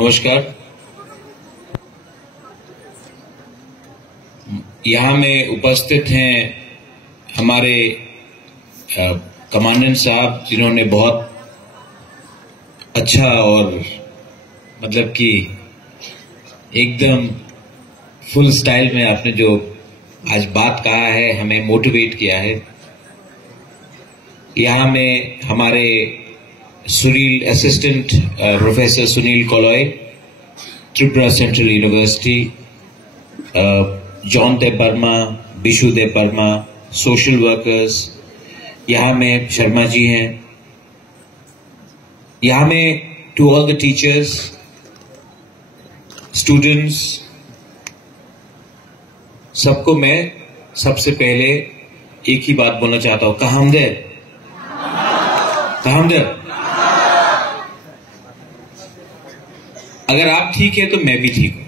नमस्कार। यहाँ में उपस्थित हैं हमारे कमांडेंट साहब, जिन्होंने बहुत अच्छा और मतलब कि एकदम फुल स्टाइल में आपने जो आज बात कहा है, हमें मोटिवेट किया है। यहाँ में हमारे Sunil assistant professor Sunil Koloi, Tripura central university, John Dev Varma, Bishu Dev Varma, social workers, यहाँ में शर्मा जी हैं। यहाँ में to all the teachers, students, सबको मैं सबसे पहले एक ही बात बोलना चाहता हूं, कहामदर्द। अगर आप ठीक है तो मैं भी ठीक हूं।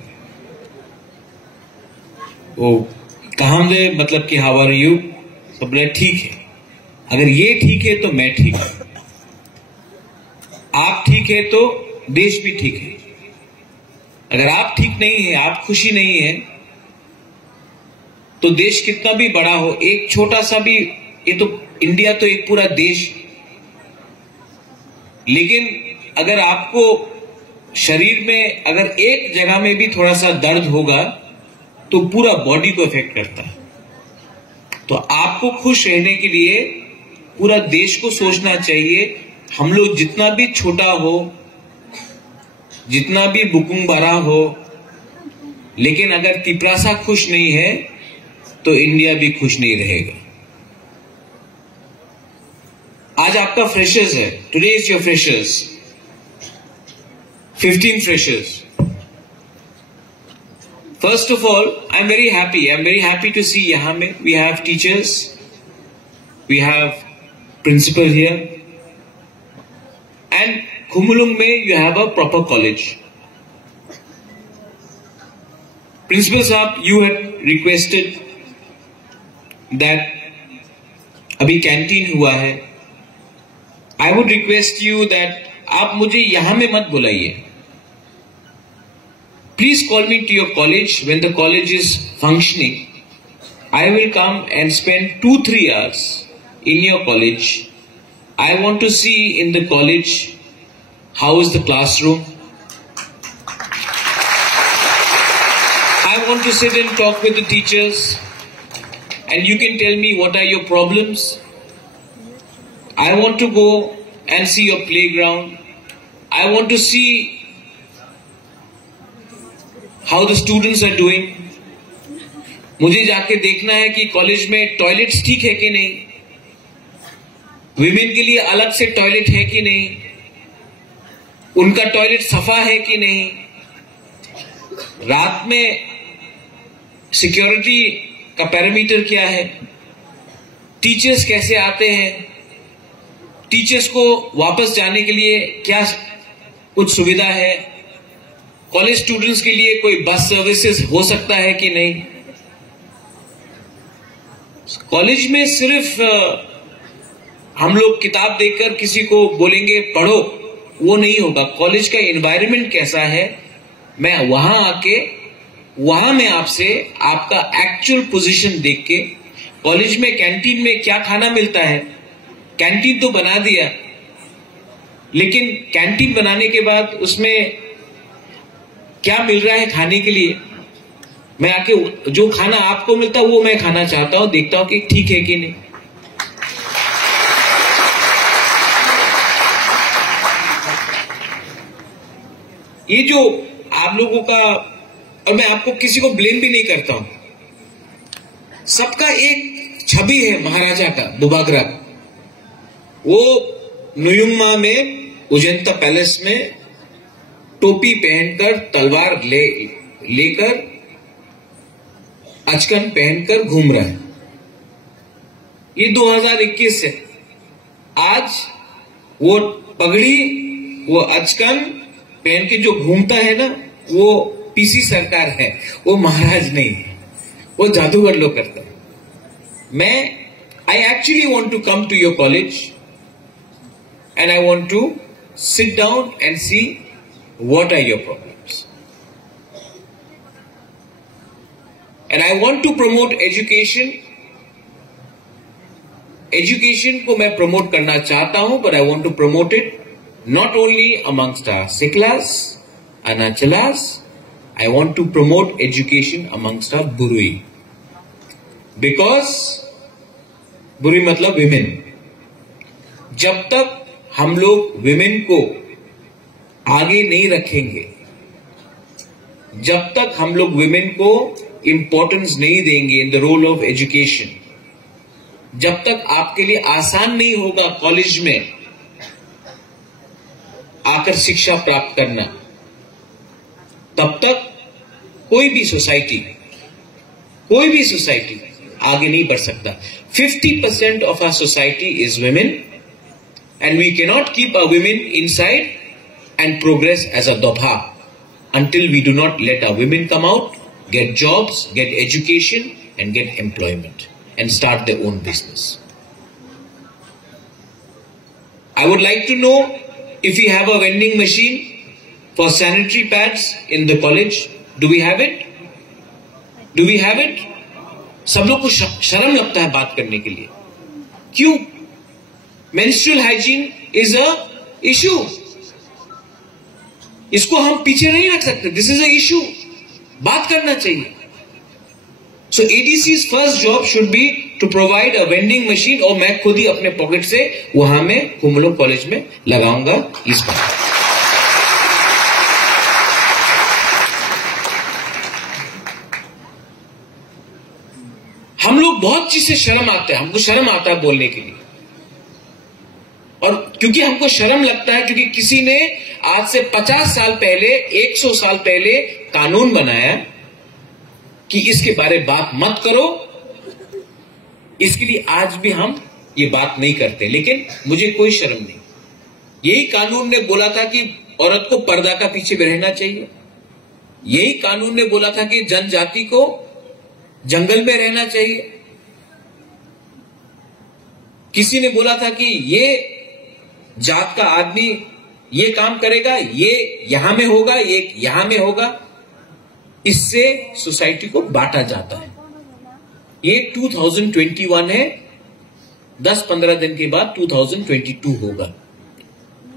वो कहामदर्द मतलब कि हाउ आर यू, तो बोले ठीक है। अगर ये ठीक है तो मैं ठीक हूं, आप ठीक है तो देश भी ठीक है। अगर आप ठीक नहीं है, आप खुशी नहीं है, तो देश कितना भी बड़ा हो, एक छोटा सा भी, ये तो इंडिया तो एक पूरा देश, लेकिन अगर आपको शरीर में अगर एक जगह में भी थोड़ा सा दर्द होगा तो पूरा बॉडी को इफेक्ट करता है। तो आपको खुश रहने के लिए पूरा देश को सोचना चाहिए। हम लोग जितना भी छोटा हो, जितना भी बुकुंबारा हो, लेकिन अगर तिपरासा खुश नहीं है तो इंडिया भी खुश नहीं रहेगा। आज आपका फ्रेशर्स है, today is your freshers, 15 freshers. First of all, I'm very happy to see यहाँ में we have teachers, we have principal here, and Khumulung में you have a proper college. Principal साहब, you had requested that अभी canteen हुआ है, I would request you that आप मुझे यहां में मत बुलाइए। Please call me to your college when the college is functioning. I will come and spend 2-3 hours in your college. I want to see in the college how is the classroom. I want to sit and talk with the teachers, and you can tell me what are your problems. I want to go and see your playground. I want to see how the students are doing. मुझे जाके देखना है कि college में toilets ठीक है कि नहीं, विमेन के लिए अलग से टॉयलेट है कि नहीं, उनका टॉयलेट सफा है कि नहीं, रात में सिक्योरिटी का पैरामीटर क्या है, टीचर्स कैसे आते हैं, टीचर्स को वापस जाने के लिए क्या कुछ सुविधा है, कॉलेज स्टूडेंट्स के लिए कोई बस सर्विसेज हो सकता है कि नहीं। कॉलेज में सिर्फ हम लोग किताब देखकर किसी को बोलेंगे पढ़ो, वो नहीं होगा। कॉलेज का एनवायरनमेंट कैसा है, मैं वहां आके वहां मैं आपसे आपका एक्चुअल पोजीशन देख के, कॉलेज में कैंटीन में क्या खाना मिलता है, कैंटीन तो बना दिया, लेकिन कैंटीन बनाने के बाद उसमें क्या मिल रहा है खाने के लिए, मैं आके जो खाना आपको मिलता है वो मैं खाना चाहता हूं, देखता हूं कि ठीक है कि नहीं। ये जो आप लोगों का, और मैं आपको किसी को ब्लेम भी नहीं करता हूं, सबका एक छवि है महाराजा का, बुबागरा। वो नुयुम्मा में उजंता पैलेस में टोपी पहनकर, तलवार लेकर, अचकन पहनकर घूम रहा है। ये 2021 है। आज वो पगड़ी, वो अचकन पहन के जो घूमता है ना, वो पीसी सरकार है, वो महाराज नहीं है, वो जादूगर लोग करता है। I actually want to come to your college and I want to sit down and see what are your problems. And I want to promote education. Education को मैं प्रमोट करना चाहता हूं, but I want to promote it not only amongst our Siklas and our Chalas. I want to promote education amongst our Burui. Because Burui मतलब women. जब तक हम लोग women को आगे नहीं रखेंगे, जब तक हम लोग women को importance नहीं देंगे in the role of education, जब तक आपके लिए आसान नहीं होगा कॉलेज में आकर शिक्षा प्राप्त करना, तब तक कोई भी सोसाइटी आगे नहीं बढ़ सकता. 50% of our society is women, and we cannot keep our women inside and progress as a dobha until we do not let our women come out, get jobs, get education, and get employment, and start their own business. I would like to know if we have a vending machine for sanitary pads in the college. Do we have it? Do we have it? सब लोग को शर्म लगता है बात करने के लिए. क्यों? Menstrual hygiene is a issue. इसको हम पीछे नहीं रख सकते. This is a issue. बात करना चाहिए. So ADC's first job should be to provide a vending machine, और मैं खुद ही अपने पॉकेट से वहां में कुमलो कॉलेज में लगाऊंगा इस बार. हम लोग बहुत चीज से शर्म आता है, हमको शर्म आता है बोलने के लिए, और क्योंकि हमको शर्म लगता है क्योंकि किसी ने आज से 50 साल पहले, 100 साल पहले कानून बनाया कि इसके बारे में बात मत करो, इसके लिए आज भी हम ये बात नहीं करते. लेकिन मुझे कोई शर्म नहीं. यही कानून ने बोला था कि औरत को पर्दा का पीछे रहना चाहिए. यही कानून ने बोला था कि जनजाति को जंगल में रहना चाहिए. किसी ने बोला था कि ये जात का आदमी ये काम करेगा, ये यहां में होगा, ये यहां में होगा. इससे सोसाइटी को बांटा जाता है. ये 2021 है. 10-15 दिन के बाद 2022 होगा.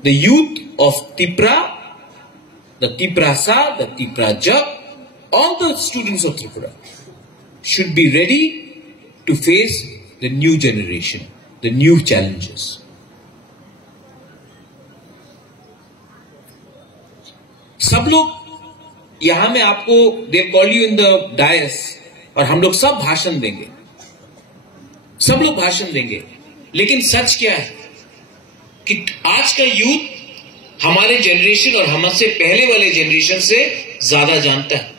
The youth of Tripura, the Tiprasa, the Tiprajak, all the students of Tripura should be ready to face the new generation, the new challenges. सब लोग यहां में आपको they call you in the dais, और हम लोग सब भाषण देंगे, सब लोग भाषण देंगे. लेकिन सच क्या है कि आज का यूथ हमारे जनरेशन और हमसे पहले वाले जनरेशन से ज्यादा जानता है.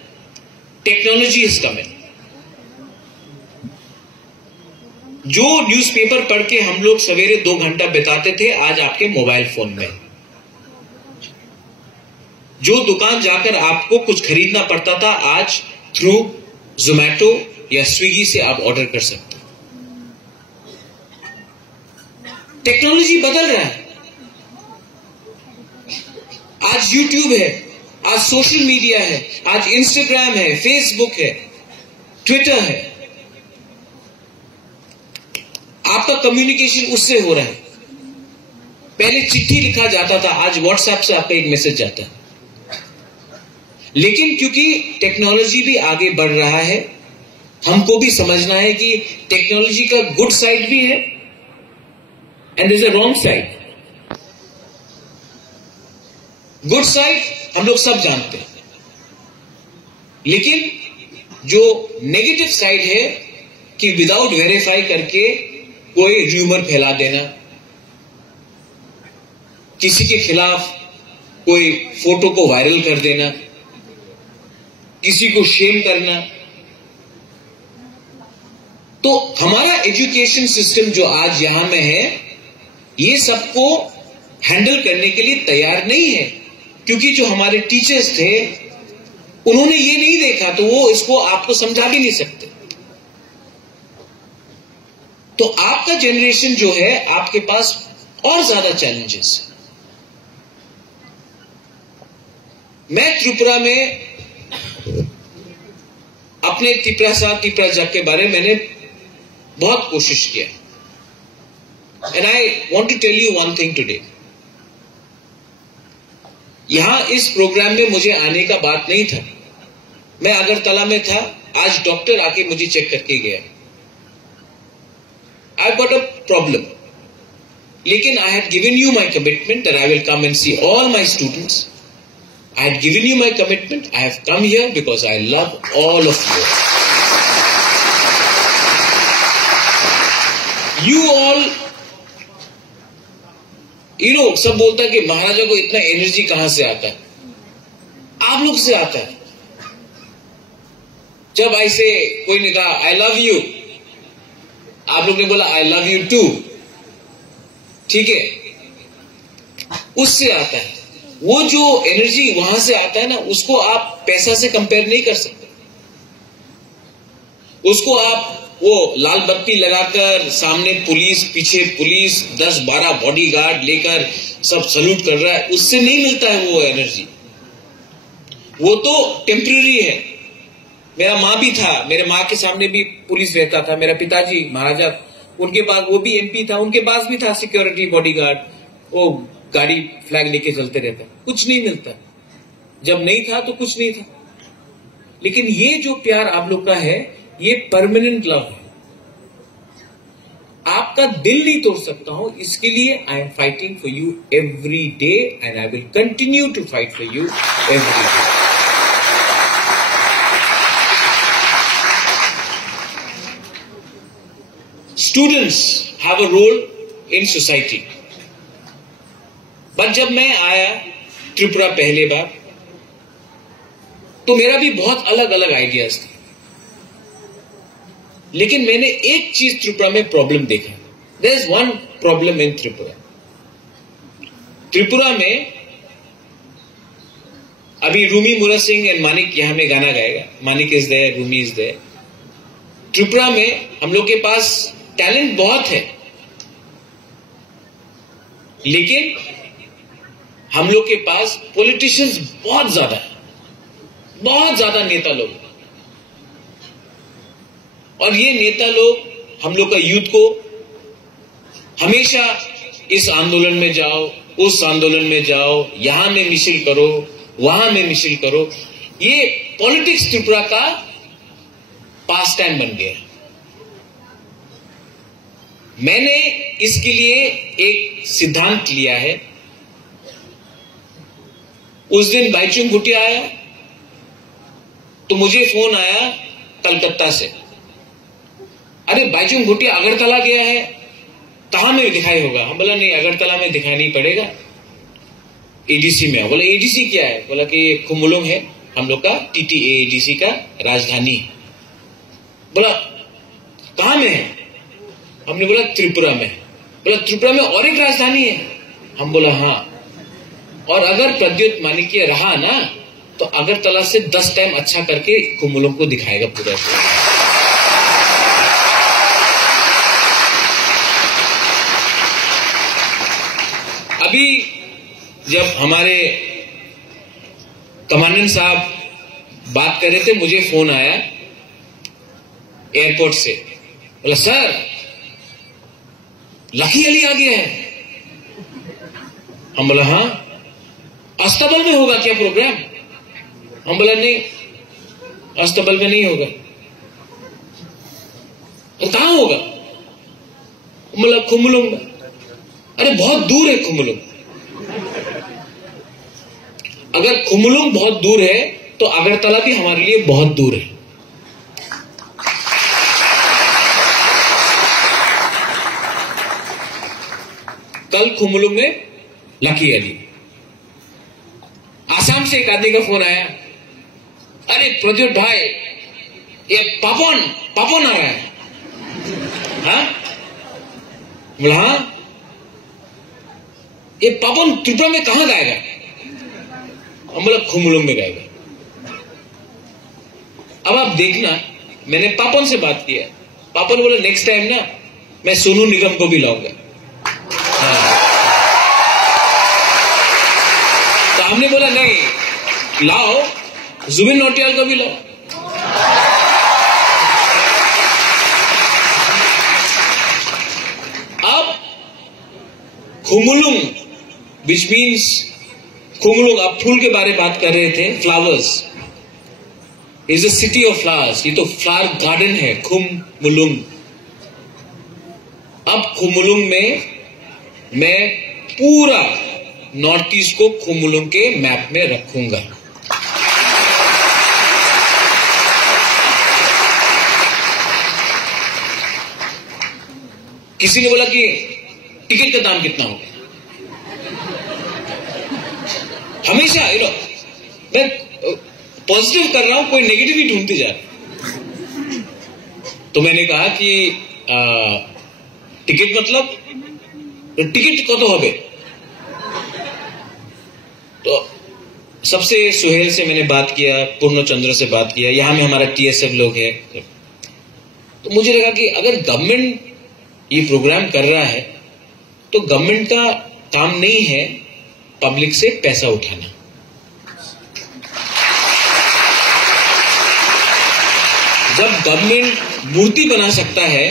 Technology is coming. जो न्यूज़पेपर पढ़ के हम लोग सवेरे 2 घंटा बिताते थे, आज आपके मोबाइल फोन में. जो दुकान जाकर आपको कुछ खरीदना पड़ता था, आज थ्रू जोमैटो या स्विगी से आप ऑर्डर कर सकते हो. टेक्नोलॉजी बदल रहा है. आज यूट्यूब है, आज सोशल मीडिया है, आज इंस्टाग्राम है, फेसबुक है, ट्विटर है. आपका कम्युनिकेशन उससे हो रहा है. पहले चिट्ठी लिखा जाता था, आज व्हाट्सएप से आपका एक मैसेज जाता है. लेकिन क्योंकि टेक्नोलॉजी भी आगे बढ़ रहा है, हमको भी समझना है कि टेक्नोलॉजी का गुड साइड भी है and there is a wrong side. Good side हम लोग सब जानते हैं, लेकिन जो नेगेटिव साइड है कि विदाउट वेरीफाई करके कोई र्यूमर फैला देना, किसी के खिलाफ कोई फोटो को वायरल कर देना, किसी को शेम करना. तो हमारा एजुकेशन सिस्टम जो आज यहां में है, ये सबको हैंडल करने के लिए तैयार नहीं है. क्योंकि जो हमारे टीचर्स थे, उन्होंने ये नहीं देखा, तो वो इसको आपको समझा भी नहीं सकते. तो आपका जनरेशन जो है, आपके पास और ज्यादा चैलेंजेस. मैं त्रिपुरा में अपने तिपरा जग के बारे में मैंने बहुत कोशिश किया। And I want to tell you one thing today. यहां इस प्रोग्राम में मुझे आने का बात नहीं था। मैं अगरतला में था, आज डॉक्टर आके मुझे चेक करके गया। आई गॉट अ प्रॉब्लम, लेकिन I had given you my commitment that I will come and see all my students. I had given you my commitment. I have come here because I love all of you. You all, सब बोलता है कि महाराजा को इतना energy कहां से आता है? आप लोग से आता है। जब ऐसे कोई ने कहा आई लव यू, आप लोग ने बोला आई लव यू टू, ठीक है, उससे आता है। वो जो एनर्जी वहां से आता है ना, उसको आप पैसा से कंपेयर नहीं कर सकते। उसको आप वो लाल बत्ती लगाकर सामने पुलिस, पीछे पुलिस, 10-12 बॉडीगार्ड लेकर सब सल्यूट कर रहा है, उससे नहीं मिलता है वो एनर्जी। वो तो टेम्पररी है। मेरा माँ भी था, मेरे माँ के सामने भी पुलिस रहता था। मेरा पिताजी महाराजा, उनके पास, वो भी एमपी था, उनके पास भी था सिक्योरिटी बॉडीगार्ड। वो गाड़ी फ्लैग लेके चलते रहता। कुछ नहीं मिलता। जब नहीं था तो कुछ नहीं था। लेकिन ये जो प्यार आप लोग का है, ये परमानेंट लव है। आपका दिल नहीं तोड़ सकता हूं, इसके लिए I am fighting for you every day and I will continue to fight for you every day. Students have a role in society. But जब मैं आया त्रिपुरा पहले बार, तो मेरा भी बहुत अलग अलग आइडियाज थे। लेकिन मैंने एक चीज त्रिपुरा में प्रॉब्लम देखा। There is one problem in Tripura. Tripura में अभी रूमी मुरा सिंह एंड मानिक यहां में गाना गाएगा। Manik is there, Rumi is there. Tripura में हम लोग के पास टैलेंट बहुत है, लेकिन हम लोग के पास पॉलिटिशियंस बहुत ज्यादा है, बहुत ज्यादा नेता लोग। और ये नेता लोग हम लोग का यूथ को हमेशा इस आंदोलन में जाओ, उस आंदोलन में जाओ, यहां में मिছিল करो, वहां में मिছিল करो। ये पॉलिटिक्स त्रिपुरा का पास टाइम बन गया। मैंने इसके लिए एक सिद्धांत लिया है। उस दिन बाइचुंग भूटिया आया तो मुझे फोन आया कलकत्ता से, अरे बाइचुंग भूटिया अगरतला गया है, कहां में दिखाई होगा? हम बोला नहीं, अगरतला में दिखाई नहीं पड़ेगा, एडीसी में। बोला एडीसी क्या है? बोला कि खुमुलुंग है हम लोग का, टीटीए एडीसी का राजधानी। बोला कहां में है? हमने बोला त्रिपुरा में। बोला त्रिपुरा में और एक राजधानी है? हम बोला हाँ। और अगर प्रद्युत मानिक्य रहा ना, तो अगरतला से 10 टाइम अच्छा करके खुमुलुंग को दिखाएगा पूरा। अभी जब हमारे कमांडेंट साहब बात कर रहे थे, मुझे फोन आया एयरपोर्ट से। बोला सर लकी अली आ गया है। हम बोला हाँ। अस्तबल में होगा क्या प्रोग्राम? हम बोला नहीं, अस्तबल में नहीं होगा। तो कहां होगा? बोला खुमुलुंग में। अरे बहुत दूर है खुमुलुंग। अगर खुमुलुंग बहुत दूर है तो अगरतला भी हमारे लिए बहुत दूर है। कल खुमुलुंग में लकी अली। आसाम से एक आदमी का फोन आया, अरे प्रद्युत भाई ये पापोन आ रहा है। हाँ बोला हाँ, ये पापोन त्रिपुरा में कहां गाएगा? हम बोला खुमुलुंग में गाएगा। अब आप देखना, मैंने पापोन से बात किया। पापोन बोला नेक्स्ट टाइम ना मैं सोनू निगम को भी लाऊंगा। तो हमने बोला नहीं, लाओ, जुबिन नौटियाल का भी लाओ। अब खुमुलुंग, विच मीन्स खुमुलुंग, आप फूल के बारे में बात कर रहे थे, flowers is a city of flowers. ये तो फ्लावर गार्डन है खुमुलुंग। अब खुमुलुंग में मैं पूरा नॉर्थ ईस्ट को खुमुलुंग के मैप में रखूंगा। किसी ने बोला कि टिकट का दाम कितना होगा। हमेशा मैं पॉजिटिव कर रहा हूं, कोई नेगेटिव ही ढूंढते जा रहे। तो मैंने कहा कि टिकट मतलब टिकट कत होबे। तो सबसे सुहेल से मैंने बात किया, पूर्णचंद्र से बात किया, यहां में हमारा टीएसएफ लोग है। तो मुझे लगा कि अगर गवर्नमेंट ये प्रोग्राम कर रहा है तो गवर्नमेंट का काम नहीं है पब्लिक से पैसा उठाना। जब गवर्नमेंट मूर्ति बना सकता है,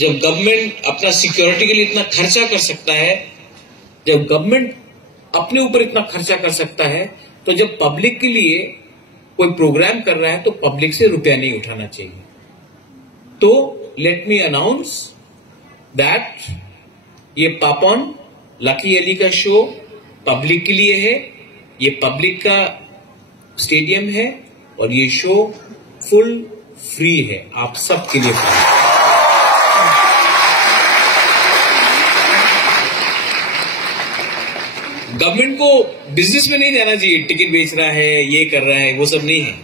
जब गवर्नमेंट अपना सिक्योरिटी के लिए इतना खर्चा कर सकता है, जब गवर्नमेंट अपने ऊपर इतना खर्चा कर सकता है, तो जब पब्लिक के लिए कोई प्रोग्राम कर रहा है तो पब्लिक से रुपया नहीं उठाना चाहिए। तो लेट मी अनाउंस दैट ये पापन लकी अली का शो पब्लिक के लिए है। ये पब्लिक का स्टेडियम है और ये शो फुल फ्री है, आप सबके लिए फ्री है। गवर्नमेंट को बिजनेस में नहीं जाना चाहिए, टिकट बेच रहा है, ये कर रहा है, वो सब नहीं है।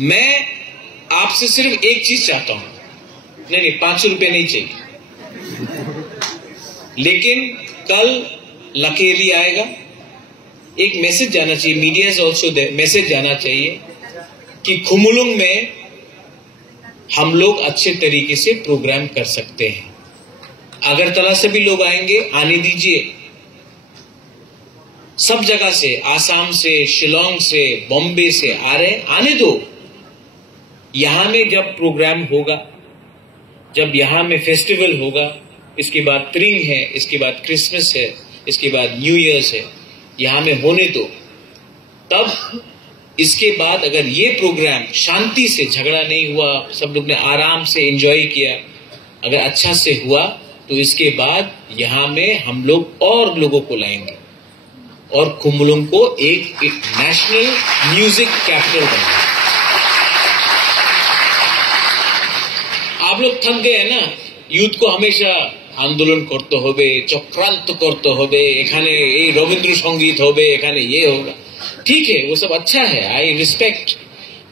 मैं आपसे सिर्फ एक चीज चाहता हूं, नहीं 500 रुपए नहीं चाहिए, लेकिन कल लकेली आएगा, एक मैसेज जाना चाहिए, मीडिया इज ऑल्सो मैसेज जाना चाहिए कि खुमुलुंग में हम लोग अच्छे तरीके से प्रोग्राम कर सकते हैं। अगरतला से भी लोग आएंगे, आने दीजिए। सब जगह से, आसाम से, शिलोंग से, बॉम्बे से आ रहे हैं, आने दो। यहां में जब प्रोग्राम होगा, जब यहां में फेस्टिवल होगा, इसके बाद त्रिंग है, इसके बाद क्रिसमस है, इसके बाद न्यू ईयर्स है, यहां में होने दो। तब इसके बाद अगर ये प्रोग्राम शांति से, झगड़ा नहीं हुआ, सब लोग ने आराम से एंजॉय किया, अगर अच्छा से हुआ, तो इसके बाद यहां में हम लोग और लोगों को लाएंगे और खुमुलुंग को एक नेशनल म्यूजिक कैपिटल बनाएंगे। आप लोग थक गए हैं ना, यूथ को हमेशा आंदोलन करते होबे, चक्रांत करते होबे, एखाने ये रविंद्र संगीत होबे, एखाने ये होगा। ठीक है, वो सब अच्छा है, आई रिस्पेक्ट,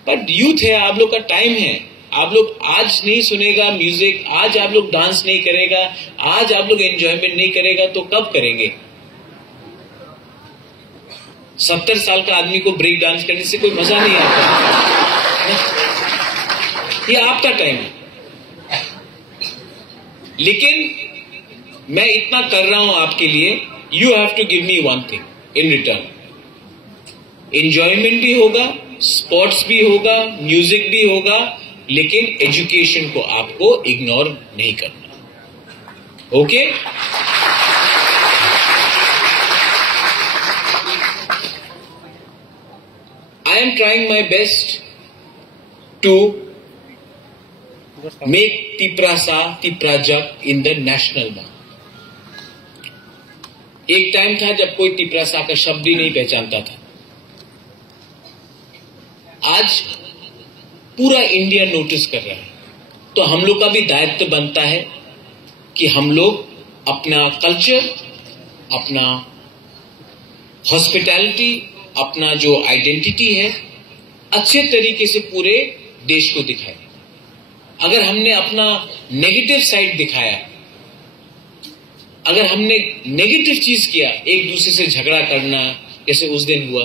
बट यूथ है, आप लोग का टाइम है। आप लोग आज नहीं सुनेगा म्यूजिक, आज आप लोग डांस नहीं करेगा, आज आप लोग एंजॉयमेंट नहीं करेगा, तो कब करेंगे? 70 साल का आदमी को ब्रेक डांस करने से कोई मजा नहीं आता। ये आपका टाइम है। लेकिन मैं इतना कर रहा हूं आपके लिए, you have to give me one thing in return. Enjoyment भी होगा, स्पोर्ट्स भी होगा, म्यूजिक भी होगा, लेकिन एजुकेशन को आपको इग्नोर नहीं करना। Okay? I am trying my best to make Tiprasa Tiprajak in the national mouth. एक टाइम था जब कोई तिप्रासा का शब्द ही नहीं पहचानता था। आज पूरा इंडिया नोटिस कर रहा है, तो हम लोग का भी दायित्व बनता है कि हम लोग अपना कल्चर, अपना हॉस्पिटैलिटी, अपना जो आइडेंटिटी है, अच्छे तरीके से पूरे देश को दिखाए। अगर हमने अपना नेगेटिव साइड दिखाया, अगर हमने नेगेटिव चीज किया, एक दूसरे से झगड़ा करना, जैसे उस दिन हुआ,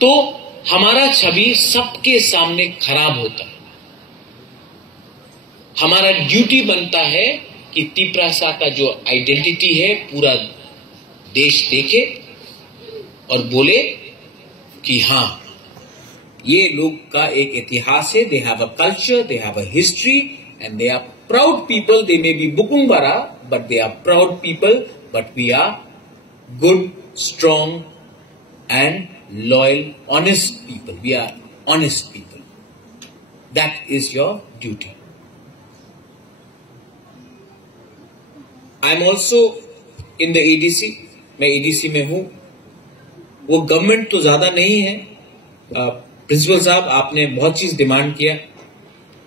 तो हमारा छवि सबके सामने खराब होता है। हमारा ड्यूटी बनता है कि तिप्रासा का जो आइडेंटिटी है पूरा देश देखे और बोले कि हाँ, ये लोग का एक इतिहास है, they have a culture, they have a history and they are proud people. They may be बुकुंबारा but they are proud people, but we are good, strong and loyal, honest people. We are honest people. That is your duty. I am also in the ADC. मैं ADC में हूं. वो government तो ज्यादा नहीं है. Principal साहब, आपने बहुत चीज डिमांड किया,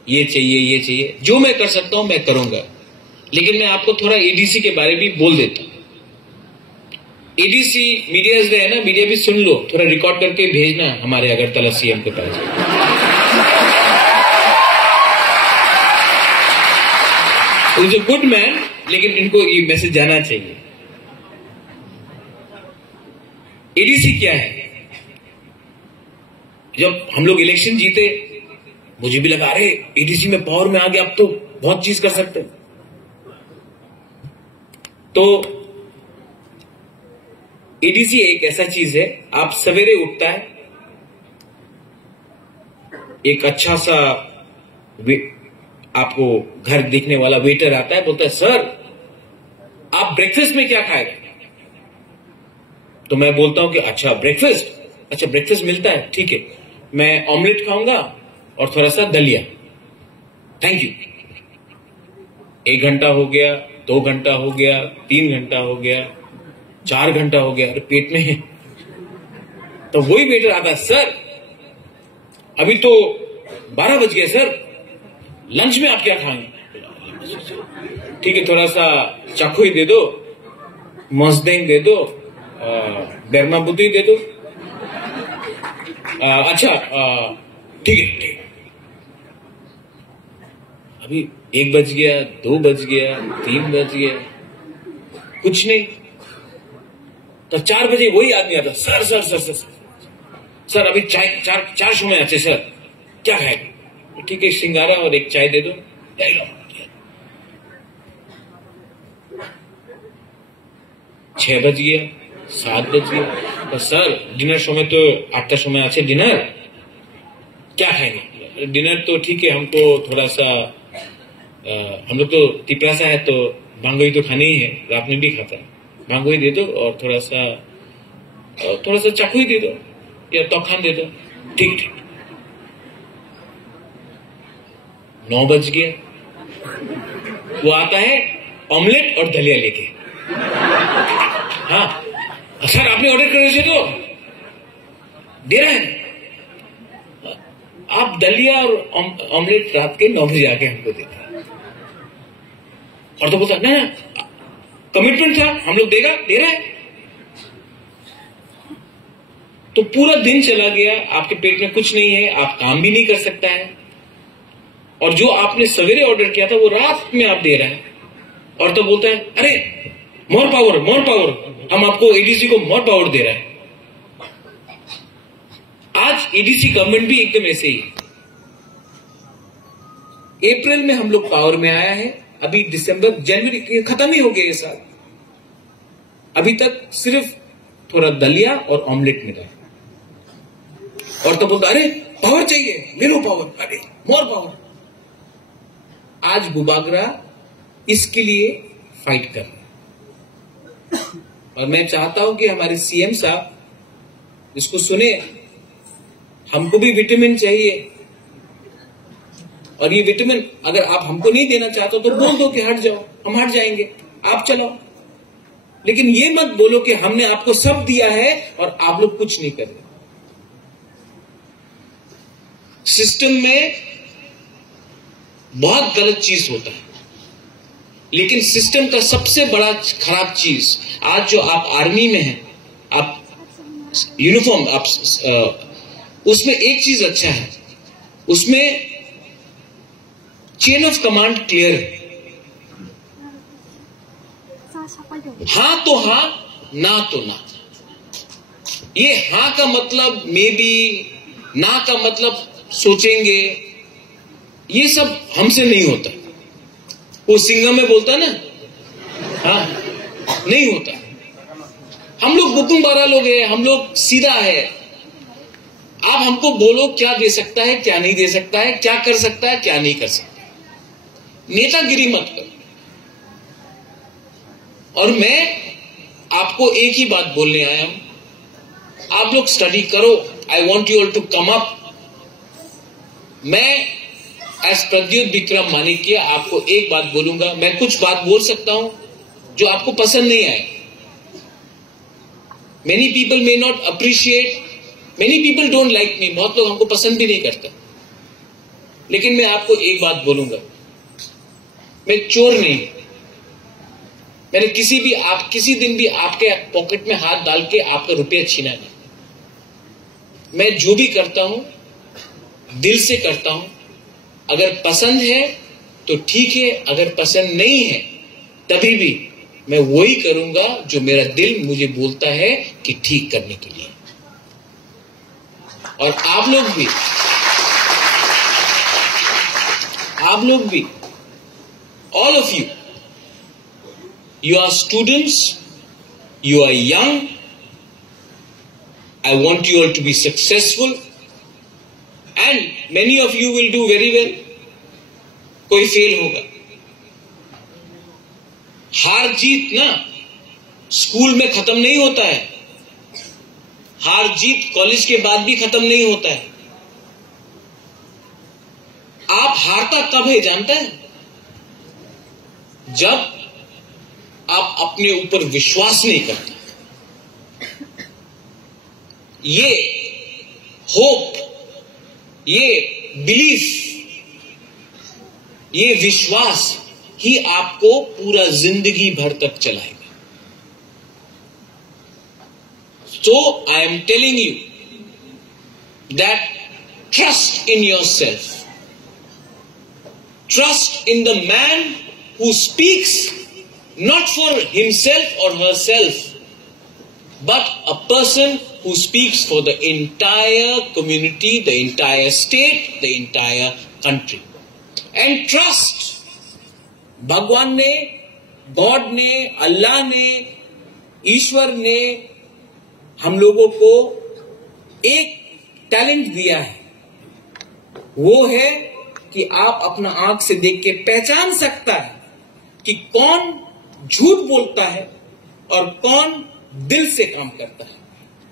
ये चाहिए, ये चाहिए. जो मैं कर सकता हूं मैं करूंगा, लेकिन मैं आपको थोड़ा ADC के बारे में बोल देता हूं. एडीसी मीडिया है ना, मीडिया भी सुन लो, थोड़ा रिकॉर्ड करके भेजना हमारे अगरतला सीएम के पास. इज अ गुड मैन, लेकिन इनको ये मैसेज जाना चाहिए. एडीसी क्या है? जब हम लोग इलेक्शन जीते, मुझे भी लगा अरे एडीसी में पावर में आ गया, अब तो बहुत चीज कर सकते. तो एडीसी एक ऐसा चीज है, आप सवेरे उठता है, एक अच्छा सा आपको घर देखने वाला वेटर आता है, बोलता है सर आप ब्रेकफास्ट में क्या खाएगा? तो मैं बोलता हूं कि अच्छा ब्रेकफास्ट, अच्छा ब्रेकफास्ट मिलता है, ठीक है, मैं ऑमलेट खाऊंगा और थोड़ा सा दलिया. Thank you. 1 घंटा हो गया, 2 घंटा हो गया, 3 घंटा हो गया, 4 घंटा हो गया, और पेट में है. तो वही वेटर आता है, सर अभी तो 12 बज गए सर, लंच में आप क्या खाएंगे? ठीक है, थोड़ा सा चाकू ही दे दो, मस्देंग दे दो, बेरमा बुद्धि दे दो. अच्छा ठीक है, ठीक. अभी 1 बज गया, 2 बज गया, 3 बज गया, कुछ नहीं. तो 4 बजे वही आदमी आता, sir sir sir sir sir अभी चाय, चार समय अच्छे सर, क्या खाएगा? ठीक है, सिंगारा और एक चाय दे दो. 6 बज गया, 7 बज गया, तो सर डिनर समय तो 8टा समय अच्छे, डिनर क्या खाएंगे? डिनर तो ठीक है, हमको थोड़ा सा हम लोग तो तिप्यासा है, तो भांगोई तो खाने ही है, रात में भी खाता है. भांगो ही दे दो और थोड़ा सा चाकू ही दे दो या तोखान दे दो. ठीक ठीक. 9 बज गया, वो आता है ऑमलेट और दलिया लेके. हाँ सर आपने ऑर्डर कर रहे थे तो दे रहे हैं. आप दलिया और ऑमलेट रात के 9 बजे आके हमको देते हैं. और तो बोलता ना कमिटमेंट था, हम लोग देगा, दे रहे हैं. तो पूरा दिन चला गया, आपके पेट में कुछ नहीं है, आप काम भी नहीं कर सकता है, और जो आपने सवेरे ऑर्डर किया था वो रात में आप दे रहे हैं. और तो बोलता है अरे मोर पावर, मोर पावर, हम आपको एडीसी को मोर पावर दे रहे हैं. आज एडीसी गवर्नमेंट भी एकदम ऐसे ही. अप्रैल में हम लोग पावर में आया है, अभी दिसंबर, जनवरी खत्म ही हो गया ये साल. अभी तक सिर्फ थोड़ा दलिया और ऑमलेट मिला. और तो बोलता अरे पावर चाहिए, ले लो पावर, अरे मोर पावर. आज बुबागरा इसके लिए फाइट कर रहे हैं, और मैं चाहता हूं कि हमारे सीएम साहब इसको सुने. हमको भी विटामिन चाहिए, और ये विटामिन अगर आप हमको नहीं देना चाहते हो तो बोल दो कि हट जाओ, हम हट जाएंगे, आप चलाओ. लेकिन ये मत बोलो कि हमने आपको सब दिया है और आप लोग कुछ नहीं कर रहे. सिस्टम में बहुत गलत चीज होता है, लेकिन सिस्टम का सबसे बड़ा खराब चीज, आज जो आप आर्मी में हैं, आप यूनिफॉर्म, आप उसमें एक चीज अच्छा है, उसमें चेन ऑफ कमांड क्लियर है. हां तो हां, ना तो ना. ये हां का मतलब मे बी, ना का मतलब सोचेंगे, ये सब हमसे नहीं होता. वो सिंगम में बोलता है ना, हाँ नहीं होता. हम लोग बुकुमबारा लोग हैं, हम लोग सीधा है। आप हमको बोलो क्या दे सकता है, क्या नहीं दे सकता है, क्या कर सकता है, क्या नहीं कर सकता। नेतागिरी मत करो। और मैं आपको एक ही बात बोलने आया हूं, आप लोग स्टडी करो। I want you all to come up. मैं एज प्रद्युत विक्रम मानिक्य आपको एक बात बोलूंगा। मैं कुछ बात बोल सकता हूं जो आपको पसंद नहीं आए। Many people may not appreciate, many people don't like me, बहुत लोग हमको पसंद भी नहीं करते। लेकिन मैं आपको एक बात बोलूंगा, मैं चोर नहीं। मैंने किसी दिन भी आपके पॉकेट में हाथ डाल के आपका रुपया छीना नहीं। मैं जो भी करता हूं दिल से करता हूं। अगर पसंद है तो ठीक है, अगर पसंद नहीं है तभी भी मैं वही करूंगा जो मेरा दिल मुझे बोलता है कि ठीक करने के लिए। और आप लोग भी, all of you are students, you are young, I want you all to be successful and many of you will do very well. कोई फेल होगा। हार जीत ना स्कूल में खत्म नहीं होता है, हार जीत कॉलेज के बाद भी खत्म नहीं होता है। आप हारता कब है जानते हैं? जब आप अपने ऊपर विश्वास नहीं करते। ये होप, ये बिलीफ, ये विश्वास ही आपको पूरा जिंदगी भर तक चलाएगा। So I am telling you that trust in yourself. Trust in the man who speaks not for himself or herself, but a person who speaks for the entire community, the entire state, the entire country. And trust, भगवान ने, God ने, अल्लाह ने, ईश्वर ने हम लोगों को एक talent दिया है। वो है कि आप अपना आंख से देख के पहचान सकता है कि कौन झूठ बोलता है और कौन दिल से काम करता है,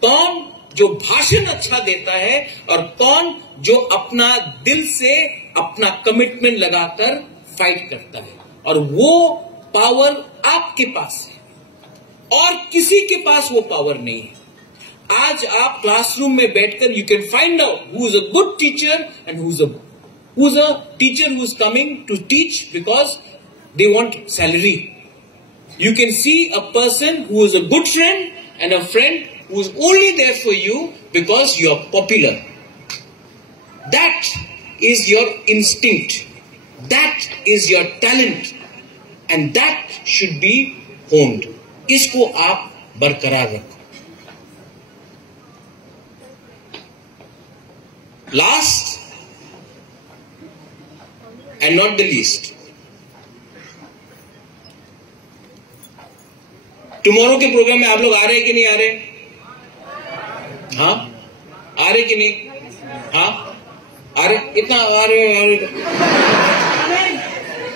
कौन जो भाषण अच्छा देता है और कौन जो अपना दिल से अपना कमिटमेंट लगाकर फाइट करता है। और वो पावर आपके पास है और किसी के पास वो पावर नहीं है। आज आप क्लासरूम में बैठकर you can find out who is a good teacher and who is a teacher who is coming to teach because they want salary. You can see a person who is a good friend and a friend who is only there for you because you are popular. That is your instinct. That is your talent. And that should be honed. इसको आप बरकरार रखो। Last and not the least, tomorrow के programme में आप लोग आ रहे हैं कि नहीं आ रहे? हाँ, आ रहे कि नहीं? हाँ, आ रहे? इतना आ रहे?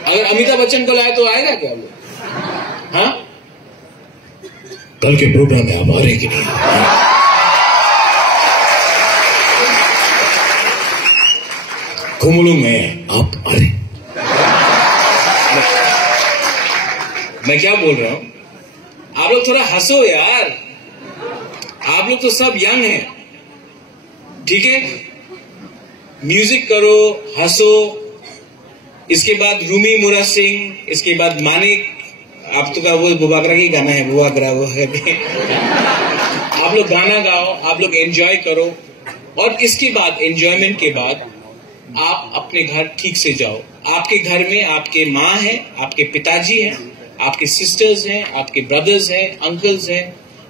अगर अमिताभ बच्चन को लाए तो आएगा क्या लोग? हाँ, कल के प्रोग्राम में आप आ रहे कि नहीं? कुमलू में आप आ रहे? मैं क्या बोल रहा हूं? आप लोग थोड़ा हंसो यार, आप लोग तो सब यंग हैं, ठीक है? म्यूजिक करो, हंसो। इसके बाद रूमी मुरा सिंह, इसके बाद मानिक, आप तो का वो बुबागरा की गाना है, बुबागरा वो है। आप लोग गाना गाओ, आप लोग एंजॉय करो और इसके बाद एंजॉयमेंट के बाद आप अपने घर ठीक से जाओ। आपके घर में आपके माँ है, आपके पिताजी हैं, आपके सिस्टर्स हैं, आपके ब्रदर्स हैं, अंकल्स हैं,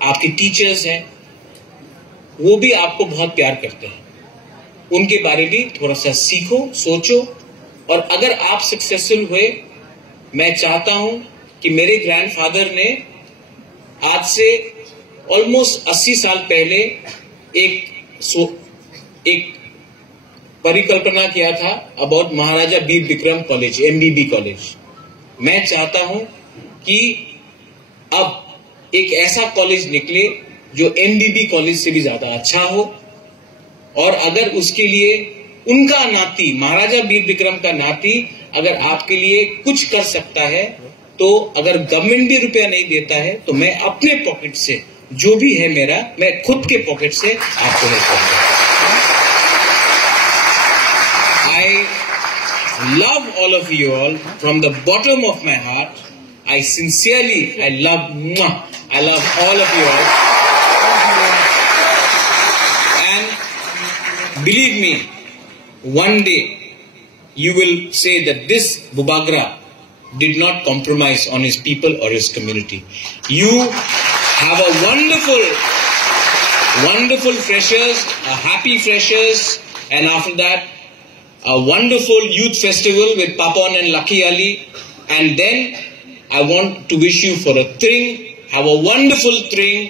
आपके टीचर्स हैं, वो भी आपको बहुत प्यार करते हैं। उनके बारे में थोड़ा सा सीखो, सोचो। और अगर आप सक्सेसफुल हुए, मैं चाहता हूं कि मेरे ग्रैंडफादर ने आज से ऑलमोस्ट 80 साल पहले एक परिकल्पना किया था about Maharaja Bir Vikram college, MBB college. मैं चाहता हूं कि अब एक ऐसा कॉलेज निकले जो MBB कॉलेज से भी ज्यादा अच्छा हो, और अगर उसके लिए उनका नाती, महाराजा वीर विक्रम का नाती अगर आपके लिए कुछ कर सकता है, तो अगर गवर्नमेंट भी रुपया नहीं देता है तो मैं अपने पॉकेट से जो भी है मेरा, मैं खुद के पॉकेट से आपको हेल्प करूंगा। I love all of you all from the bottom of my heart. I love all of you all. And believe me, one day you will say that this Bubagra did not compromise on his people or his community. You have a wonderful freshers, a happy freshers, and after that, a wonderful youth festival with Papan and Lucky Ali. And then I want to wish you for a Thring. Have a wonderful Thring.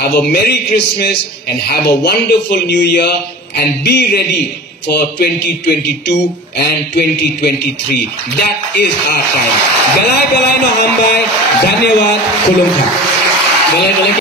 Have a Merry Christmas and have a wonderful New Year, and be ready for 2022 and 2023. That is our time. Belai no hambai. Dhanyawad. Kulum kha.